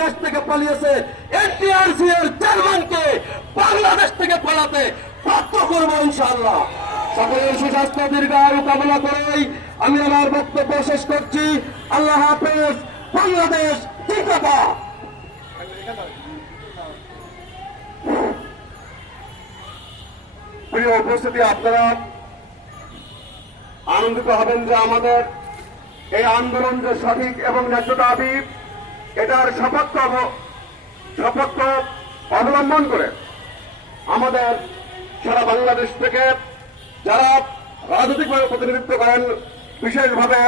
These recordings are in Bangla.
দেশ থেকে পালিয়েছে, এনটিআরসি এর চেয়ারম্যানকে বাংলাদেশ থেকে পালাতে বাধ্য করবো ইনশাআল্লাহ। সকলের সুস্বাস্থ্য দীর্ঘায়ু কামনা করেই আমি আমার বক্তব্য শেষ করছি। আল্লাহ হাফেজ। বাংলাদেশ জিন্দাবাদ। প্রিয় উপস্থিতি, আপনারা আনন্দিত হবেন যে আমাদের এই আন্দোলন যে সঠিক এবং ন্যায্য দাবি, এটার সপক্ষ অবলম্বন করে আমাদের সারা বাংলাদেশ থেকে যারা রাজনৈতিকভাবে প্রতিনিধিত্ব করেন, বিশেষভাবে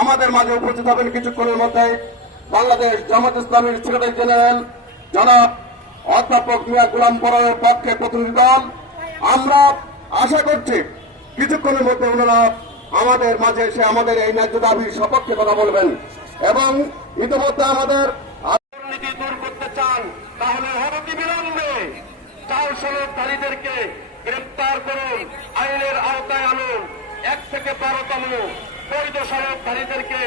আমাদের মাঝে উপস্থিত হবেন কিছুক্ষণের মধ্যে বাংলাদেশ জামাত ইসলামীর সেক্রেটারি জেনারেল জনাব অধ্যাপক মিয়া গোলাম পরবের পক্ষে প্রতিনিধি দল। আমরা আশা করছি কিছুক্ষণের মধ্যে ওনারা আমাদের মাঝে এসে আমাদের এই ন্যায্য দাবির সপক্ষে কথা বলবেন এবং ইতিমধ্যে আমাদের দুর্নীতি দূর করতে চান তাহলে অনতিবিলম্বে চাল সনদধারীদেরকে গ্রেপ্তার করুন, আইনের আওতায় আনুন। 1 থেকে 12তম বৈধ সনদধারীদেরকে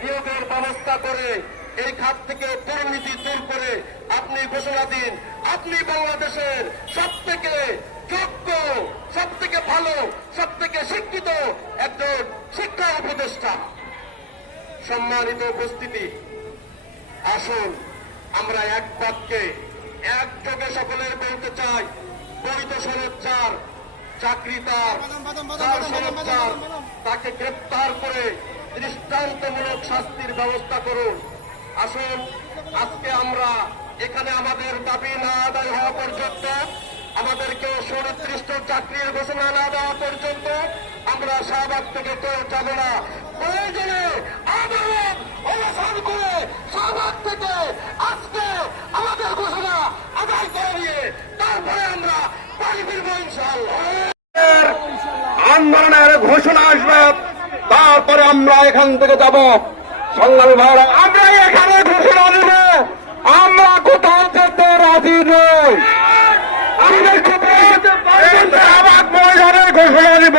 নিয়োগের ব্যবস্থা করে এই খাত থেকে দুর্নীতি দূর করে আপনি ঘোষণা দিন আপনি বাংলাদেশের সবথেকে যোগ্য, সবথেকে ভালো, সবথেকে শিক্ষিত একজন শিক্ষা উপদেষ্টা। সম্মানিত উপস্থিতি, আসুন আমরা এক বাক্যে একযোগে সকলের বলতে চাই, বৈধ সনদ যার, চাকরি তার, সনদ যার, তাকে গ্রেপ্তার করে দৃষ্টান্তমূলক শাস্তির ব্যবস্থা করুন। আসুন আজকে আমরা এখানে আমাদের দাবি না আদায় হওয়া পর্যন্ত, আমাদেরকে সুনির্দিষ্ট চাকরির ঘোষণা না দেওয়া পর্যন্ত আমরা শাহবাগ থেকে কেউ যাব না। প্রয়োজনে আন্দোলন অবসান করে শাহবাগ থেকে আজকে আমাদের ঘোষণা আদায় করে নিয়ে তারপরে আমরা বাড়ি ফিরবো ইনশাআল্লাহ। আন্দোলনের ঘোষণা আসবে, তারপরে আমরা এখান থেকে যাব। সংগ্রামী ভাইরা, আমরা এখানে ঘোষণা দেব আমরা কোথাও যেতে রাজি নই। ঘোষণা দিব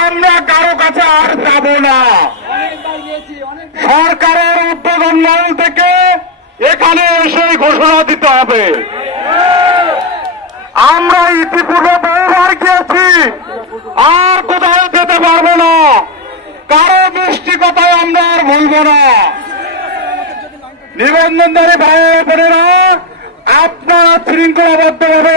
আমরা কারো কাছে আর যাব না। সরকারের উদ্বোধন মহল থেকে এখানে এসে ঘোষণা দিতে হবে। আমরা ইতিপূর্বে বহুবার গিয়েছি, আর কোথাও যেতে পারবো না। কারো দৃষ্টিকতায় আমরা আর ভুলব না। নিবন্ধনধারী ভাই বোনেরা, আপনারা শৃঙ্খলাবদ্ধভাবে